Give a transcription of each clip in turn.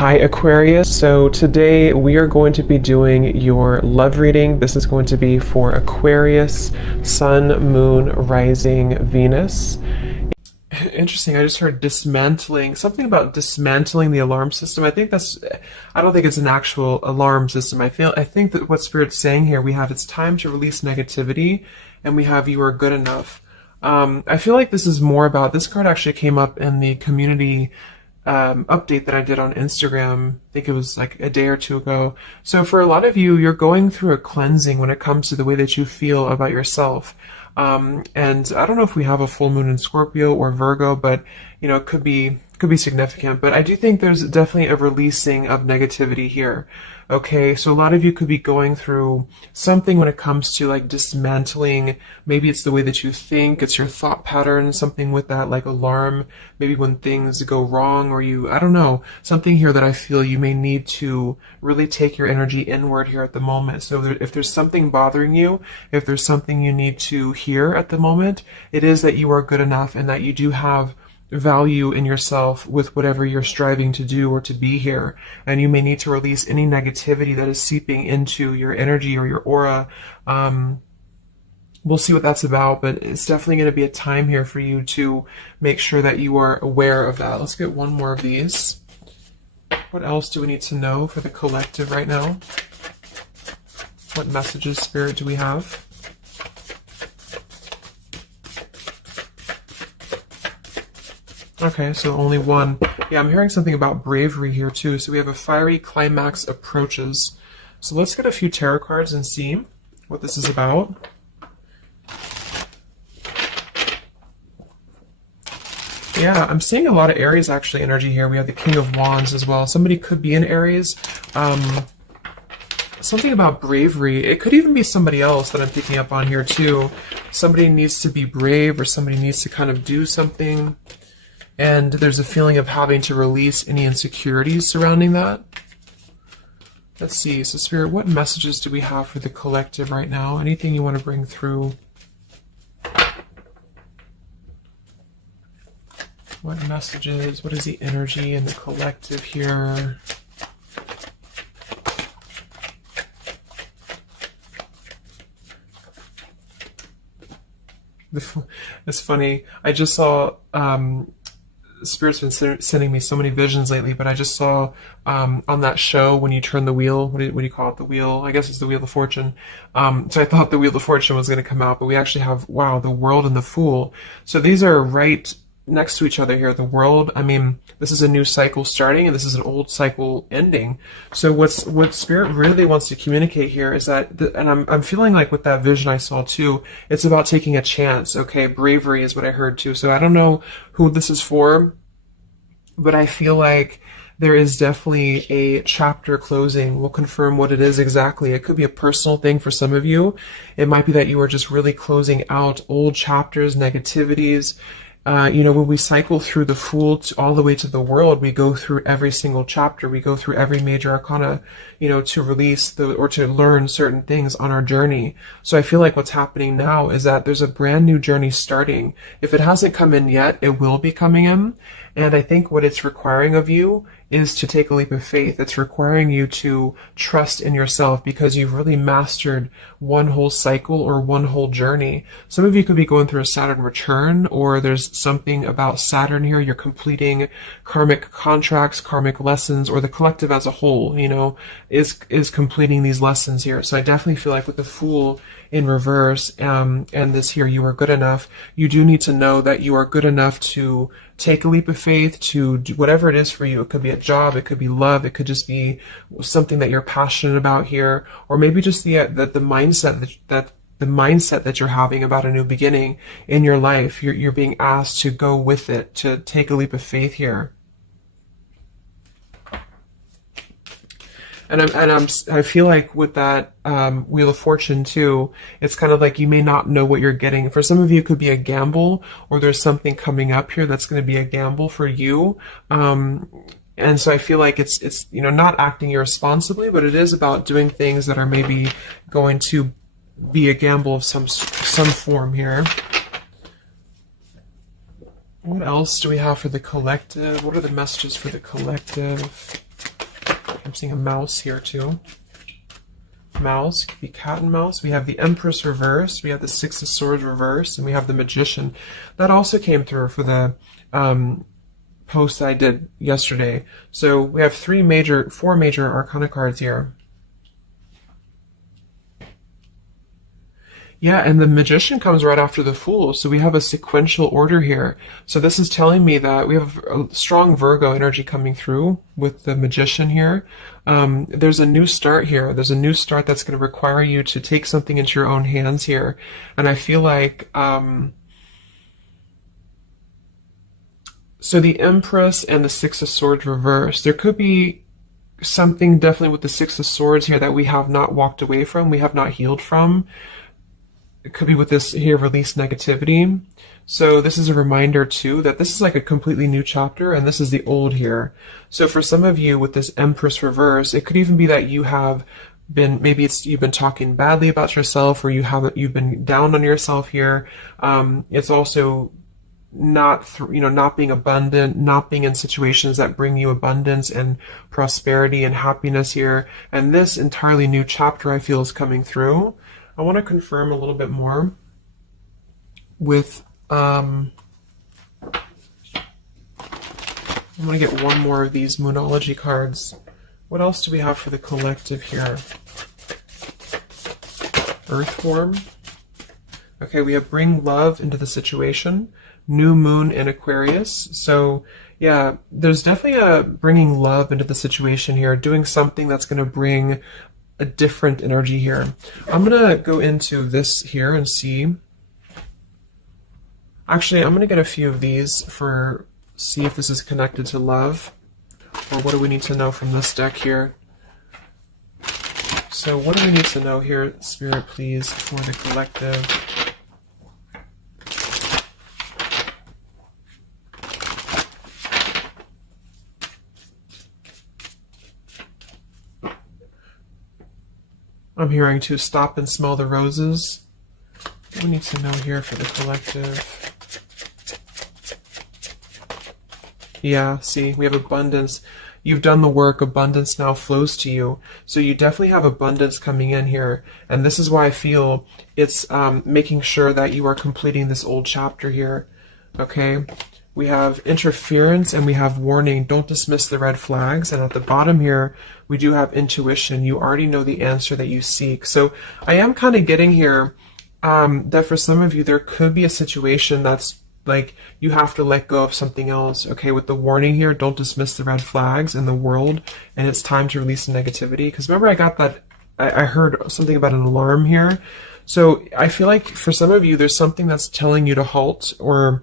Hi Aquarius, so today we are going to be doing your love reading. This is going to be for Aquarius, Sun, Moon, Rising, Venus. Interesting, I just heard dismantling, something about dismantling the alarm system. I don't think it's an actual alarm system. I think that what Spirit's saying here, we have it's time to release negativity, and we have you are good enough. I feel like this is more about, this card actually came up in the community update that I did on Instagram. I think it was like a day or two ago. So for a lot of you, you're going through a cleansing when it comes to the way that you feel about yourself. And I don't know if we have a full moon in Scorpio or Virgo, but you know, it could be significant. But I do think there's definitely a releasing of negativity here. Okay, so a lot of you could be going through something when it comes to like dismantling. Maybe it's the way that you think, it's your thought pattern, something with that like alarm, maybe when things go wrong, or I don't know, something here that I feel you may need to really take your energy inward here at the moment. So if there's something bothering you, if there's something you need to hear at the moment, it is that you are good enough and that you do have value in yourself with whatever you're striving to do or to be here. And you may need to release any negativity that is seeping into your energy or your aura. We'll see what that's about, but it's definitely going to be a time here for you to make sure that you are aware of that. Let's get one more of these. What else do we need to know for the collective right now? What messages, Spirit, do we have? Okay, so only one. Yeah, I'm hearing something about bravery here too. So we have a fiery climax approaches. So let's get a few tarot cards and see what this is about. Yeah, I'm seeing a lot of Aries actually energy here. We have the King of Wands as well. Somebody could be in Aries. Something about bravery. It could even be somebody else that I'm picking up on here too. Somebody needs to be brave, or somebody needs to kind of do something. And there's a feeling of having to release any insecurities surrounding that. Let's see. So Spirit, what messages do we have for the collective right now? Anything you want to bring through? What messages? What is the energy in the collective here? It's funny. I just saw... Spirit's been sending me so many visions lately, but I just saw on that show when you turn the wheel, what do you call it? The wheel, I guess it's the Wheel of Fortune. So I thought the Wheel of Fortune was going to come out, but we actually have, wow, the World and the Fool. So these are right next to each other here. The World, I mean, this is a new cycle starting, and this is an old cycle ending. So what Spirit really wants to communicate here is that, and I'm feeling like with that vision I saw too, it's about taking a chance. Okay, bravery is what I heard too. So I don't know who this is for, but I feel like there is definitely a chapter closing. We'll confirm what it is exactly. It could be a personal thing for some of you. It might be that you are just really closing out old chapters, negativities. You know, when we cycle through the Fool all the way to the World, we go through every single chapter. We go through every major arcana, you know, to release or to learn certain things on our journey. So I feel like what's happening now is that there's a brand new journey starting. If it hasn't come in yet, it will be coming in. And I think what it's requiring of you is to take a leap of faith. It's requiring you to trust in yourself because you've really mastered one whole cycle or one whole journey. Some of you could be going through a Saturn return, or there's something about Saturn here. You're completing karmic contracts, karmic lessons, or the collective as a whole, you know, is completing these lessons here. So I definitely feel like with the Fool in reverse, and this here, you are good enough. You do need to know that you are good enough to take a leap of faith, to do whatever it is for you. It could be a job, it could be love, it could just be something that you're passionate about here, or maybe just the mindset that you're having about a new beginning in your life. You're being asked to go with it, to take a leap of faith here. And I feel like with that Wheel of Fortune too, it's kind of like you may not know what you're getting. For some of you, it could be a gamble, or there's something coming up here that's going to be a gamble for you. And so I feel like it's you know, not acting irresponsibly, but it is about doing things that are maybe going to be a gamble of some form here. What else do we have for the collective? What are the messages for the collective? I'm seeing a mouse here too. Mouse, could be cat and mouse. We have the Empress reverse, we have the Six of Swords reverse, and we have the Magician. That also came through for the post I did yesterday. So we have four major Arcana cards here. Yeah, and the Magician comes right after the Fool, so we have a sequential order here. So this is telling me that we have a strong Virgo energy coming through with the Magician here. There's a new start here. There's a new start that's going to require you to take something into your own hands here. And I feel like, so the Empress and the Six of Swords reverse, there could be something definitely with the Six of Swords here that we have not walked away from, we have not healed from. It could be with this here, release negativity. So this is a reminder too that this is like a completely new chapter and this is the old here. So for some of you with this Empress reverse, it could even be that you have been, maybe you've been talking badly about yourself, or you've been down on yourself here. It's also not being abundant, not being in situations that bring you abundance and prosperity and happiness here. And this entirely new chapter I feel is coming through. I want to confirm a little bit more with, I'm going to get one more of these Moonology cards. What else do we have for the collective here? Earth form. Okay, we have bring love into the situation. New moon in Aquarius. So yeah, there's definitely a bringing love into the situation here, doing something that's going to bring a different energy here. I'm going to go into this here and see. Actually, I'm going to get a few of these see if this is connected to love, or what do we need to know from this deck here. So what do we need to know here, Spirit, please, for the collective? I'm hearing to stop and smell the roses. What do we need to know here for the collective? Yeah, see, we have abundance. You've done the work. Abundance now flows to you. So you definitely have abundance coming in here. And this is why I feel it's making sure that you are completing this old chapter here. Okay? We have interference and we have warning. Don't dismiss the red flags. And at the bottom here, we do have intuition. You already know the answer that you seek. So I am kind of getting here that for some of you, there could be a situation that's like you have to let go of something else. Okay, with the warning here, don't dismiss the red flags in the world. And it's time to release the negativity. Because remember, I got that, I heard something about an alarm here. So I feel like for some of you, there's something that's telling you to halt, or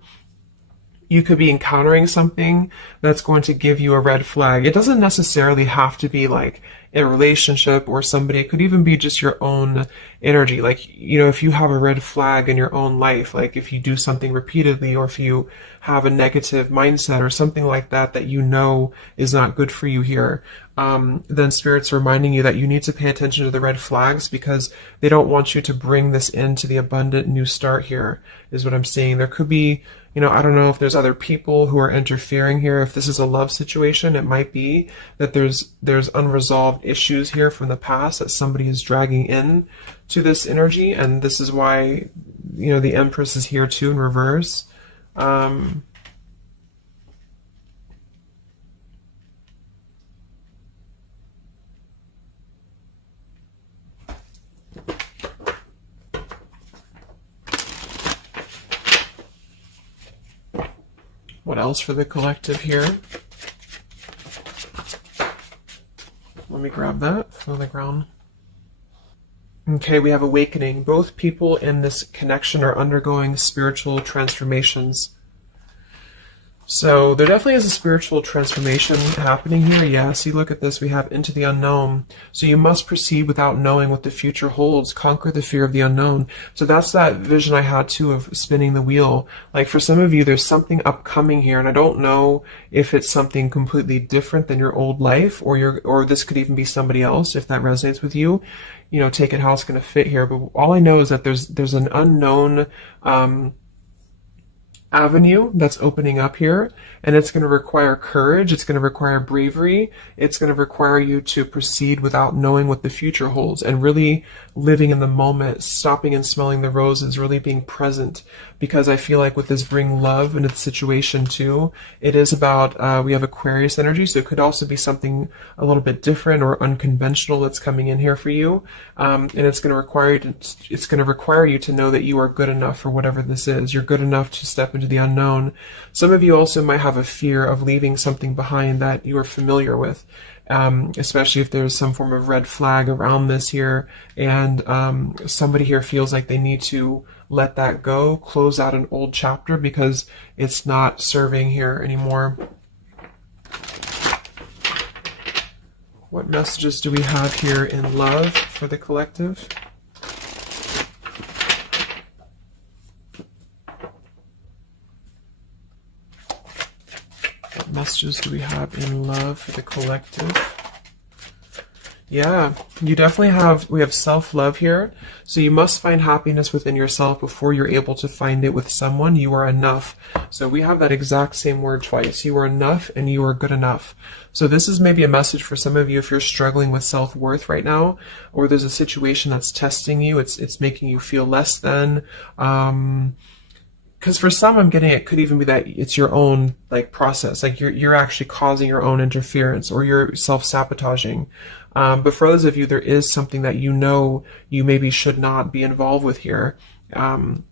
you could be encountering something that's going to give you a red flag. It doesn't necessarily have to be like a relationship or somebody. It could even be just your own energy. Like, you know, if you have a red flag in your own life, like if you do something repeatedly, or if you have a negative mindset or something like that, that you know is not good for you here, then Spirit's reminding you that you need to pay attention to the red flags, because they don't want you to bring this into the abundant new start here, is what I'm seeing. There could be, you know, I don't know if there's other people who are interfering here. If this is a love situation, it might be that there's unresolved issues here from the past that somebody is dragging in to this energy, and this is why, you know, the Empress is here too in reverse. What else for the collective here? Let me grab that from the ground. Okay, we have awakening. Both people in this connection are undergoing spiritual transformations. So there definitely is a spiritual transformation happening here. Yeah, see, look at this. We have into the unknown. So you must proceed without knowing what the future holds. Conquer the fear of the unknown. So that's that vision I had too of spinning the wheel. Like for some of you, there's something upcoming here, and I don't know if it's something completely different than your old life, or this could even be somebody else. If that resonates with you, you know, take it how it's going to fit here. But all I know is that there's an unknown avenue that's opening up here, and it's going to require courage, it's going to require bravery, it's going to require you to proceed without knowing what the future holds, and really living in the moment, stopping and smelling the roses, really being present. Because I feel like with this bring love into the situation too, it is about, we have Aquarius energy, so it could also be something a little bit different or unconventional that's coming in here for you, and it's going to require you to know that you are good enough for whatever this is. You're good enough to step into the unknown. Some of you also might have a fear of leaving something behind that you are familiar with, especially if there's some form of red flag around this here, and somebody here feels like they need to let that go, close out an old chapter because it's not serving here anymore. What messages do we have here in love for the collective? What messages do we have in love for the collective? Yeah, you definitely we have self-love here. So you must find happiness within yourself before you're able to find it with someone. You are enough. So we have that exact same word twice. You are enough and you are good enough. So this is maybe a message for some of you if you're struggling with self-worth right now, or there's a situation that's testing you. It's making you feel less than, because for some, I'm getting it could even be that it's your own like process, like you're actually causing your own interference, or you're self-sabotaging. But for others of you, there is something that you know you maybe should not be involved with here. And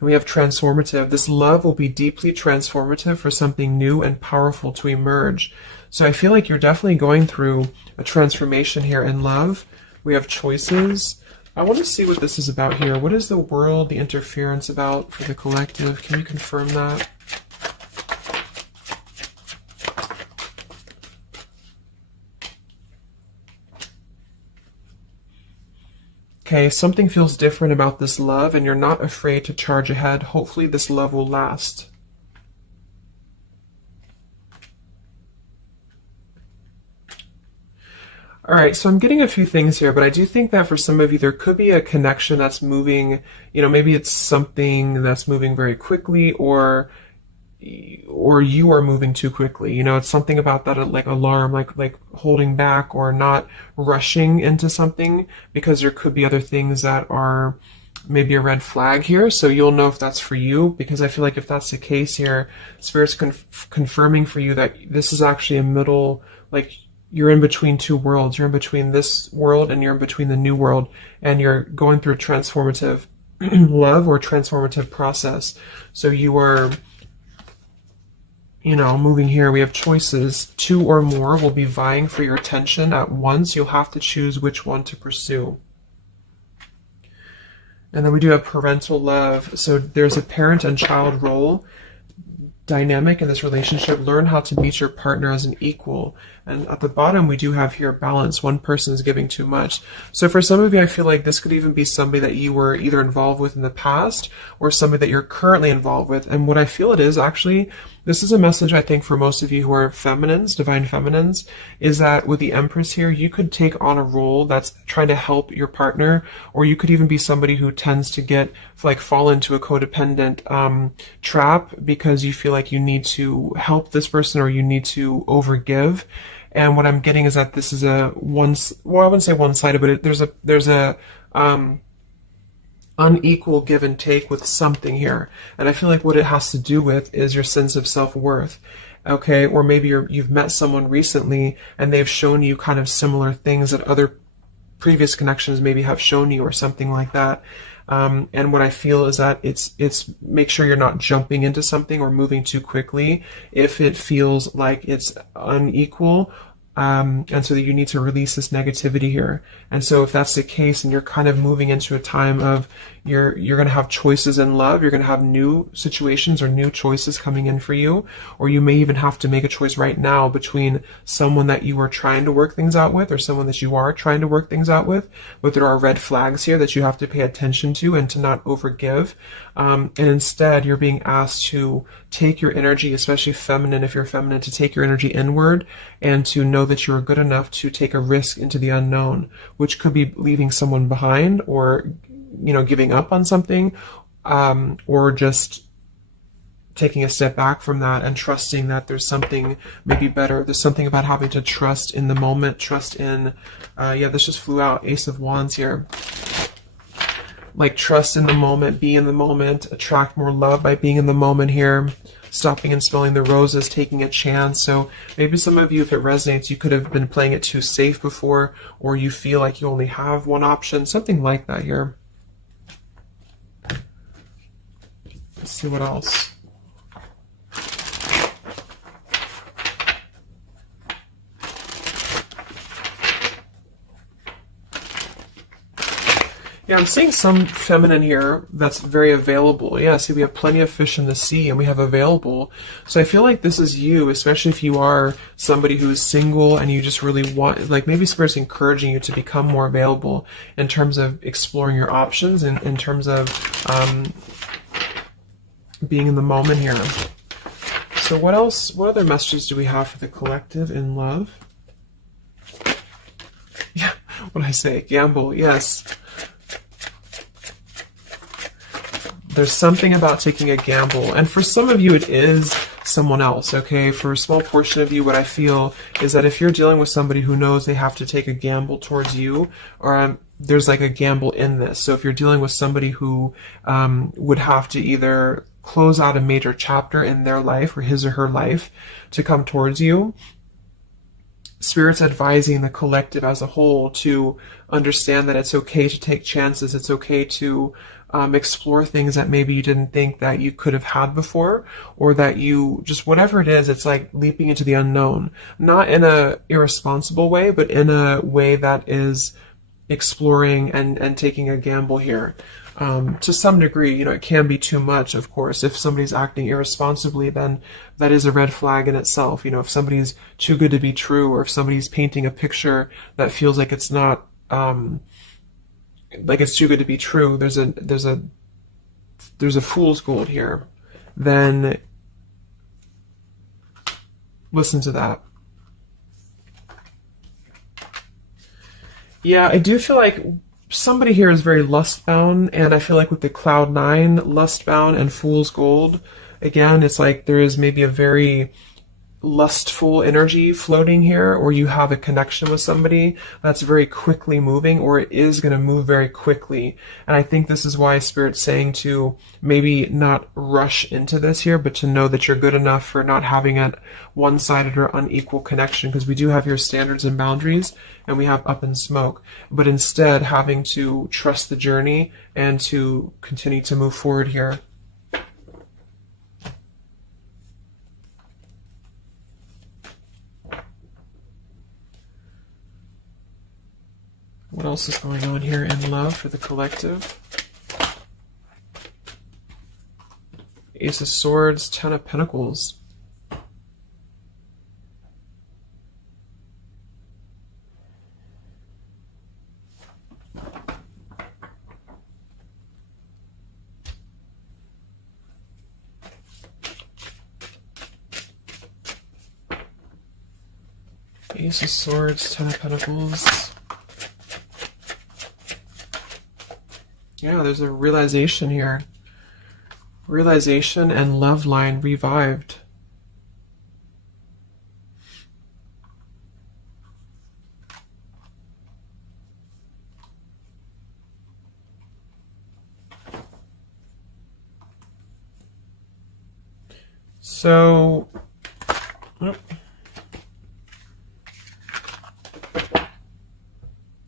we have transformative. This love will be deeply transformative for something new and powerful to emerge. So I feel like you're definitely going through a transformation here in love. We have choices. I want to see what this is about here. What is the world, the interference about for the collective? Can you confirm that? Okay, something feels different about this love, and you're not afraid to charge ahead. Hopefully this love will last. All right, so I'm getting a few things here, but I do think that for some of you, there could be a connection that's moving, maybe it's something that's moving very quickly, or you are moving too quickly. It's something about that, like alarm, like holding back or not rushing into something, because there could be other things that are maybe a red flag here. So you'll know if that's for you, because I feel like if that's the case here, Spirit's confirming for you that this is actually a middle, like you're in between two worlds. You're in between this world and you're in between the new world, and you're going through a transformative love or transformative process. So you are, moving here. We have choices. Two or more will be vying for your attention at once. You'll have to choose which one to pursue. And then we do have parental love. So there's a parent and child role dynamic in this relationship. Learn how to meet your partner as an equal. And at the bottom, we do have here balance. One person is giving too much. So for some of you, I feel like this could even be somebody that you were either involved with in the past or somebody that you're currently involved with. And what I feel it is actually, this is a message I think for most of you who are feminines, divine feminines, is that with the Empress here, you could take on a role that's trying to help your partner, or you could even be somebody who tends to fall into a codependent trap because you feel like you need to help this person or you need to overgive. And what I'm getting is that this is I wouldn't say one-sided, but there's a unequal give and take with something here. And I feel like what it has to do with is your sense of self-worth. Okay, or maybe you've met someone recently and they've shown you kind of similar things that other previous connections maybe have shown you, or something like that. And what I feel is that it's make sure you're not jumping into something or moving too quickly if it feels like it's unequal. And so that you need to release this negativity here. And so if that's the case and you're kind of moving into a time of you're going to have choices in love, you're going to have new situations or new choices coming in for you, or you may even have to make a choice right now between someone that you are trying to work things out with or someone that you are trying to work things out with. But there are red flags here that you have to pay attention to and to not overgive. And instead, you're being asked to take your energy, especially feminine, if you're feminine, to take your energy inward and to know that you're good enough to take a risk into the unknown, which could be leaving someone behind or, giving up on something, or just taking a step back from that and trusting that there's something maybe better. There's something about having to trust in the moment, trust in, yeah, this just flew out, Ace of Wands here. Like trust in the moment, be in the moment, attract more love by being in the moment here, stopping and smelling the roses, taking a chance. So maybe some of you, if it resonates, you could have been playing it too safe before, or you feel like you only have one option, something like that here. Let's see what else. Yeah, I'm seeing some feminine here that's very available. Yeah, see, we have plenty of fish in the sea and we have available. So I feel like this is you, especially if you are somebody who is single and you just really want, like maybe Spirit's encouraging you to become more available in terms of exploring your options and in terms of being in the moment here. So what else, what other messages do we have for the collective in love? Yeah, what did I say? Gamble, yes. There's something about taking a gamble. And for some of you, it is someone else, okay? For a small portion of you, what I feel is that if you're dealing with somebody who knows they have to take a gamble towards you, or there's like a gamble in this. So if you're dealing with somebody who would have to either close out a major chapter in their life or his or her life to come towards you, Spirit's advising the collective as a whole to understand that it's okay to take chances. It's okay to explore things that maybe you didn't think that you could have had before, or that you just, whatever it is, it's like leaping into the unknown, not in a irresponsible way, but in a way that is exploring and taking a gamble here. To some degree, you know, it can be too much, of course. If somebody's acting irresponsibly, then that is a red flag in itself. You know, if somebody's too good to be true, or if somebody's painting a picture that feels like it's not, like it's too good to be true, there's a fool's gold here, then listen to that. Yeah, I do feel like somebody here is very lust-bound, and I feel like with the Cloud 9, lust-bound and fool's gold, again, it's like there is maybe a very lustful energy floating here, or you have a connection with somebody that's very quickly moving, or it is going to move very quickly. And I think this is why Spirit's saying to maybe not rush into this here, but to know that you're good enough for not having a one-sided or unequal connection, because we do have your standards and boundaries, and we have up in smoke, but instead having to trust the journey and to continue to move forward here. What else is going on here in love for the collective? Ace of Swords, Ten of Pentacles. Ace of Swords, Ten of Pentacles. Yeah, there's a realization here. Realization and love line revived. So,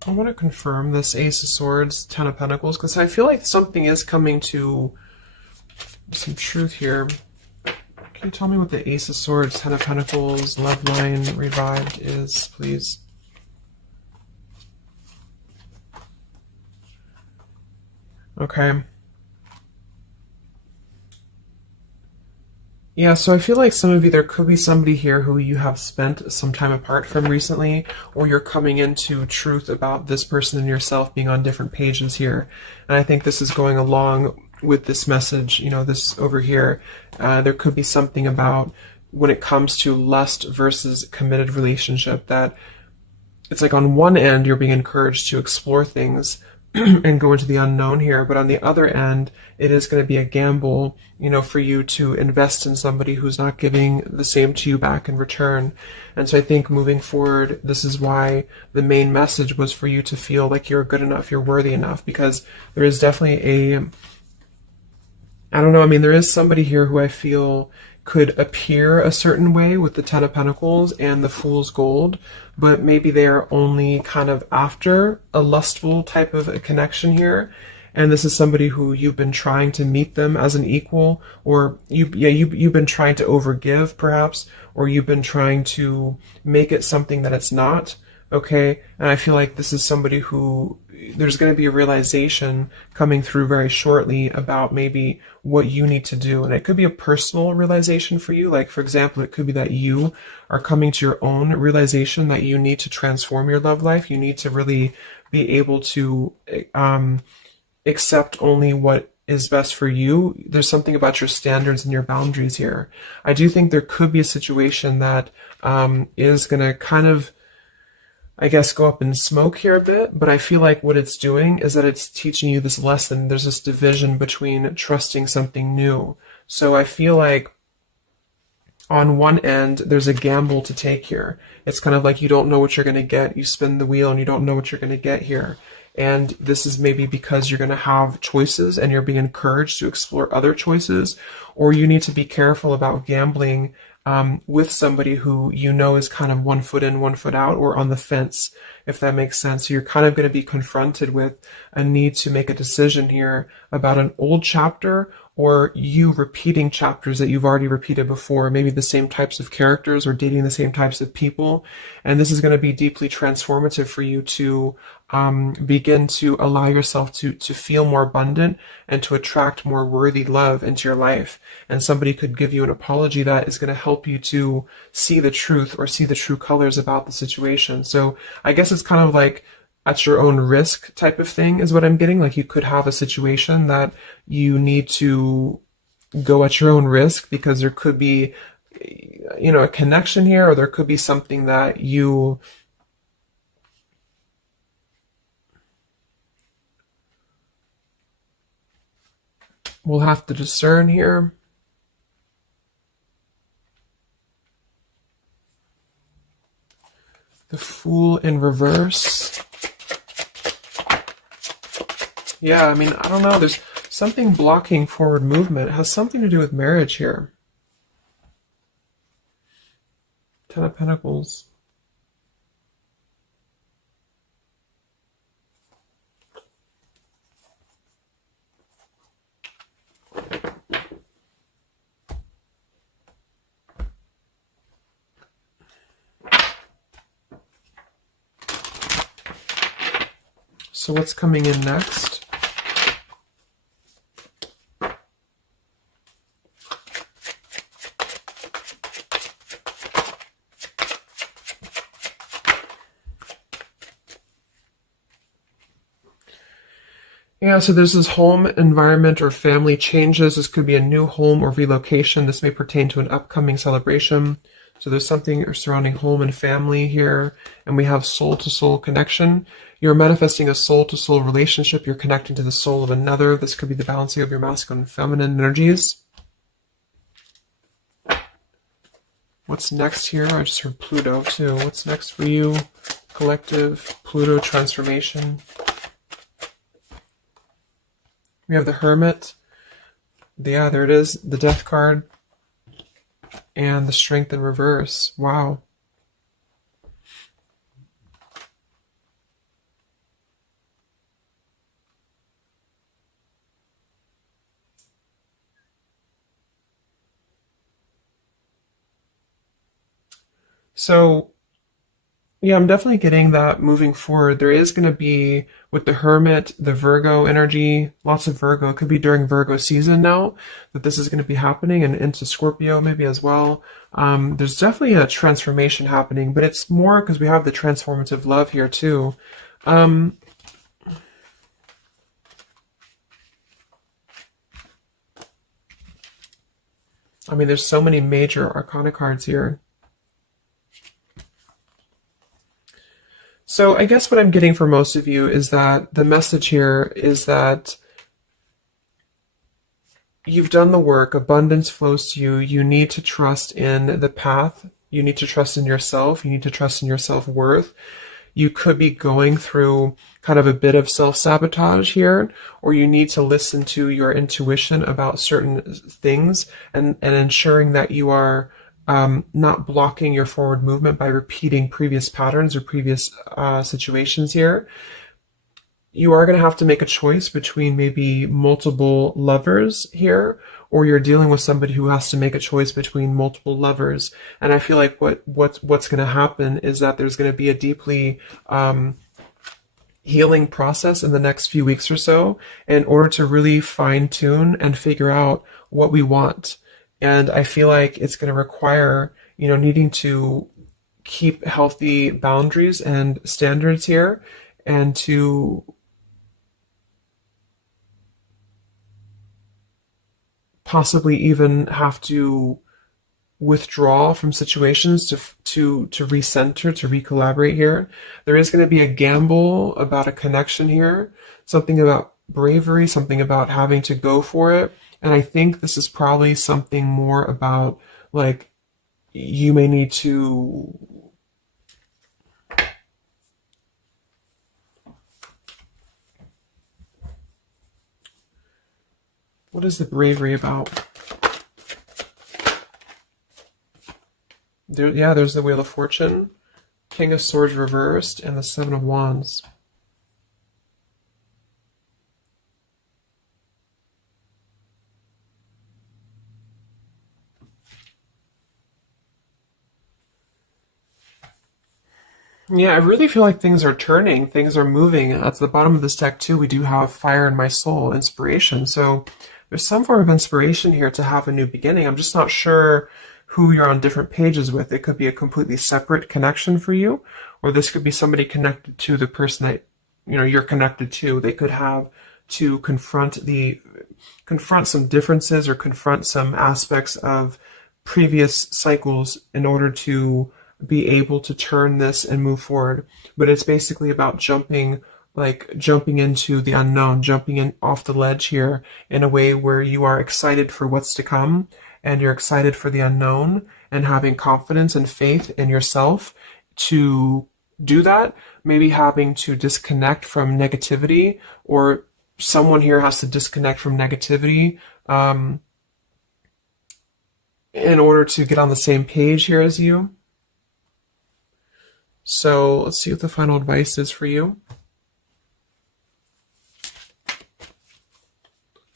I want to confirm this Ace of Swords, Ten of Pentacles, because I feel like something is coming to some truth here. Can you tell me what the Ace of Swords, Ten of Pentacles, love line revived is, please? Okay. Yeah, so I feel like some of you, there could be somebody here who you have spent some time apart from recently, or you're coming into truth about this person and yourself being on different pages here. And I think this is going along with this message, you know, this over here. There could be something about when it comes to lust versus committed relationship, that it's like on one end you're being encouraged to explore things and go into the unknown here. But on the other end, it is going to be a gamble, for you to invest in somebody who's not giving the same to you back in return. And so I think moving forward, this is why the main message was for you to feel like you're good enough, you're worthy enough, because there is definitely I don't know, I mean, there is somebody here who I feel could appear a certain way with the Ten of Pentacles and the Fool's Gold, but maybe they are only kind of after a lustful type of a connection here. And this is somebody who you've been trying to meet them as an equal, or you've been trying to overgive perhaps, or you've been trying to make it something that it's not. Okay, and I feel like this is somebody who there's going to be a realization coming through very shortly about maybe what you need to do. And it could be a personal realization for you. Like, for example, it could be that you are coming to your own realization that you need to transform your love life. You need to really be able to accept only what is best for you. There's something about your standards and your boundaries here. I do think there could be a situation that is going to kind of, I guess, go up in smoke here a bit, but I feel like what it's doing is that it's teaching you this lesson. There's this division between trusting something new. So I feel like on one end, there's a gamble to take here. It's kind of like you don't know what you're going to get. You spin the wheel and you don't know what you're going to get here. And this is maybe because you're going to have choices and you're being encouraged to explore other choices, or you need to be careful about gambling with somebody who is kind of 1 foot in, 1 foot out, or on the fence, if that makes sense. So you're kind of going to be confronted with a need to make a decision here about an old chapter, or you repeating chapters that you've already repeated before, maybe the same types of characters or dating the same types of people. And this is going to be deeply transformative for you to begin to allow yourself to feel more abundant and to attract more worthy love into your life. And somebody could give you an apology that is going to help you to see the truth or see the true colors about the situation. So I guess it's kind of like at your own risk type of thing is what I'm getting. Like, you could have a situation that you need to go at your own risk because there could be, a connection here, or there could be something that you will have to discern here. The Fool in reverse. Yeah, I mean, I don't know. There's something blocking forward movement. It has something to do with marriage here. Ten of Pentacles. So what's coming in next? Yeah, so there's this home environment or family changes. This could be a new home or relocation. This may pertain to an upcoming celebration. So there's something surrounding home and family here. And we have soul-to-soul connection. You're manifesting a soul-to-soul relationship. You're connecting to the soul of another. This could be the balancing of your masculine and feminine energies. What's next here? I just heard Pluto too. What's next for you? Collective, Pluto transformation. We have the Hermit. Yeah, there it is. The Death card. And the Strength in reverse. Wow. So, yeah, I'm definitely getting that moving forward. There is going to be, with the Hermit, the Virgo energy, lots of Virgo. It could be during Virgo season now that this is going to be happening, and into Scorpio maybe as well. There's definitely a transformation happening, but it's more because we have the transformative love here too. I mean, there's so many major arcana cards here. So I guess what I'm getting for most of you is that the message here is that you've done the work, abundance flows to you. You need to trust in the path. You need to trust in yourself. You need to trust in your self-worth. You could be going through kind of a bit of self-sabotage here, or you need to listen to your intuition about certain things and ensuring that you are not blocking your forward movement by repeating previous patterns or previous situations here. You are going to have to make a choice between maybe multiple lovers here, or you're dealing with somebody who has to make a choice between multiple lovers. And I feel like what's going to happen is that there's going to be a deeply healing process in the next few weeks or so in order to really fine tune and figure out what we want. And I feel like it's going to require, needing to keep healthy boundaries and standards here, and to possibly even have to withdraw from situations to recenter, to recollaborate here. There is going to be a gamble about a connection here, something about bravery, something about having to go for it. And I think this is probably something more about, like, you may need to what is the bravery about? There's the Wheel of Fortune, King of Swords reversed, and the Seven of Wands. Yeah, I really feel like things are turning, things are moving. At the bottom of this deck too, we do have Fire in My Soul, inspiration. So there's some form of inspiration here to have a new beginning. I'm just not sure who you're on different pages with. It could be a completely separate connection for you, or this could be somebody connected to the person that you're connected to. They could have to confront some differences or confront some aspects of previous cycles in order to be able to turn this and move forward. But it's basically about jumping into the unknown, jumping in off the ledge here in a way where you are excited for what's to come, and you're excited for the unknown, and having confidence and faith in yourself to do that. Maybe having to disconnect from negativity, or someone here has to disconnect from negativity in order to get on the same page here as you. So let's see what the final advice is for you.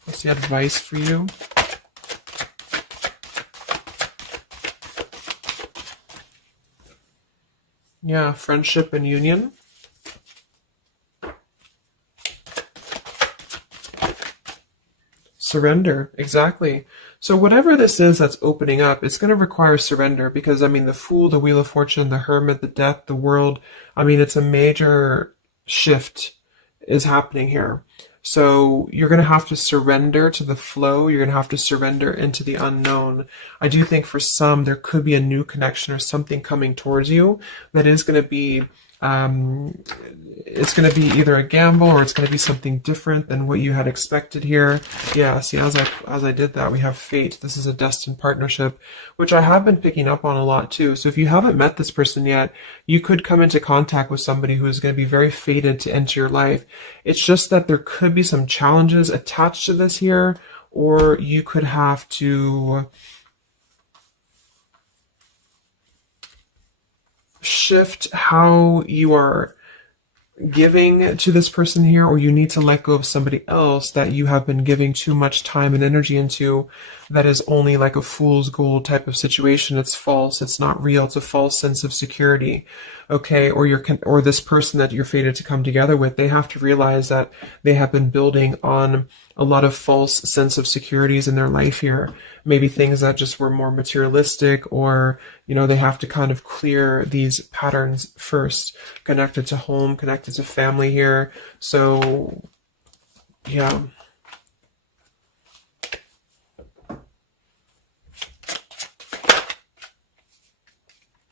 What's the advice for you? Yeah, friendship and union. Surrender, exactly. So whatever this is that's opening up, it's going to require surrender, because, the Fool, the Wheel of Fortune, the Hermit, the Death, the World, it's a major shift is happening here. So you're going to have to surrender to the flow. You're going to have to surrender into the unknown. I do think for some, there could be a new connection or something coming towards you that is going to be it's going to be either a gamble, or it's going to be something different than what you had expected here. Yeah, see, as I did that, we have fate. This is a destined partnership, which I have been picking up on a lot too. So if you haven't met this person yet, you could come into contact with somebody who is going to be very fated to enter your life. It's just that there could be some challenges attached to this here, or you could have to shift how you are giving to this person here, or you need to let go of somebody else that you have been giving too much time and energy into, that is only like a fool's gold type of situation. It's false, it's not real, it's a false sense of security. Okay, or this person that you're fated to come together with, they have to realize that they have been building on a lot of false sense of securities in their life here. Maybe things that just were more materialistic, or, they have to kind of clear these patterns first, connected to home, connected to family here. So, yeah.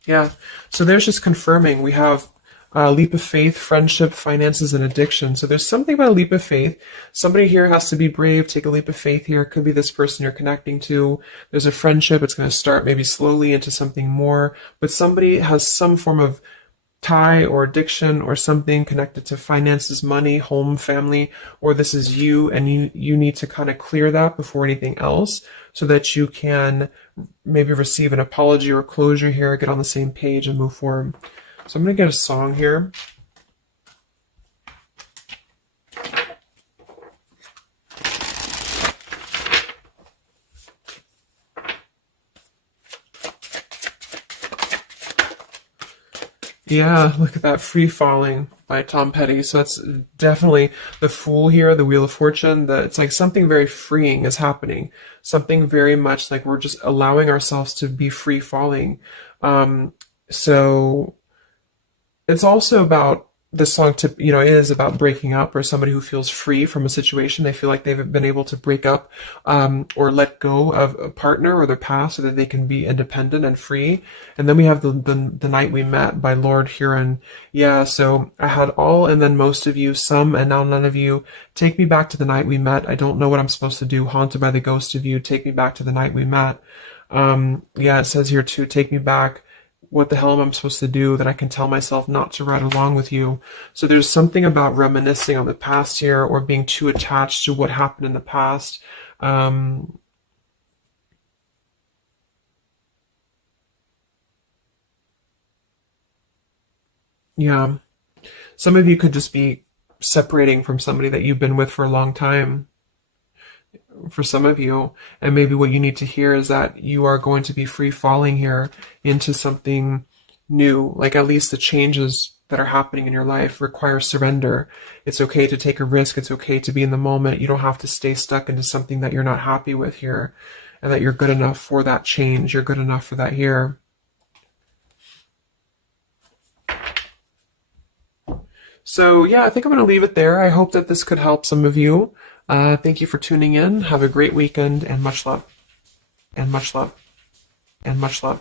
Yeah, so there's just confirming. We have Leap of faith, friendship, finances, and addiction. So there's something about a leap of faith. Somebody here has to be brave, take a leap of faith here. It could be this person you're connecting to. There's a friendship. It's going to start maybe slowly into something more, but somebody has some form of tie or addiction or something connected to finances, money, home, family, or this is you, and you need to kind of clear that before anything else so that you can maybe receive an apology or closure here, get on the same page and move forward. So I'm going to get a song here. Yeah, look at that, Free Falling by Tom Petty. So it's definitely the Fool here, the Wheel of Fortune. It's like something very freeing is happening. Something very much like we're just allowing ourselves to be free falling. So it's also about this song is about breaking up, or somebody who feels free from a situation. They feel like they've been able to break up or let go of a partner or their past so that they can be independent and free. And then we have the Night We Met by Lord Huron. Yeah, so I had all and then most of you, some and now none of you. Take me back to the night we met. I don't know what I'm supposed to do. Haunted by the ghost of you. Take me back to the night we met. Yeah, it says here too, take me back. What the hell am I supposed to do that I can tell myself not to ride along with you? So there's something about reminiscing on the past here, or being too attached to what happened in the past. Yeah. Some of you could just be separating from somebody that you've been with for a long time. For some of you, and maybe what you need to hear is that you are going to be free falling here into something new. Like, at least the changes that are happening in your life require surrender. It's okay to take a risk. It's okay to be in the moment. You don't have to stay stuck into something that you're not happy with here, and that you're good enough for that change. You're good enough for that here. So yeah, I think I'm going to leave it there. I hope that this could help some of you. Thank you for tuning in. Have a great weekend, and much love, and much love, and much love.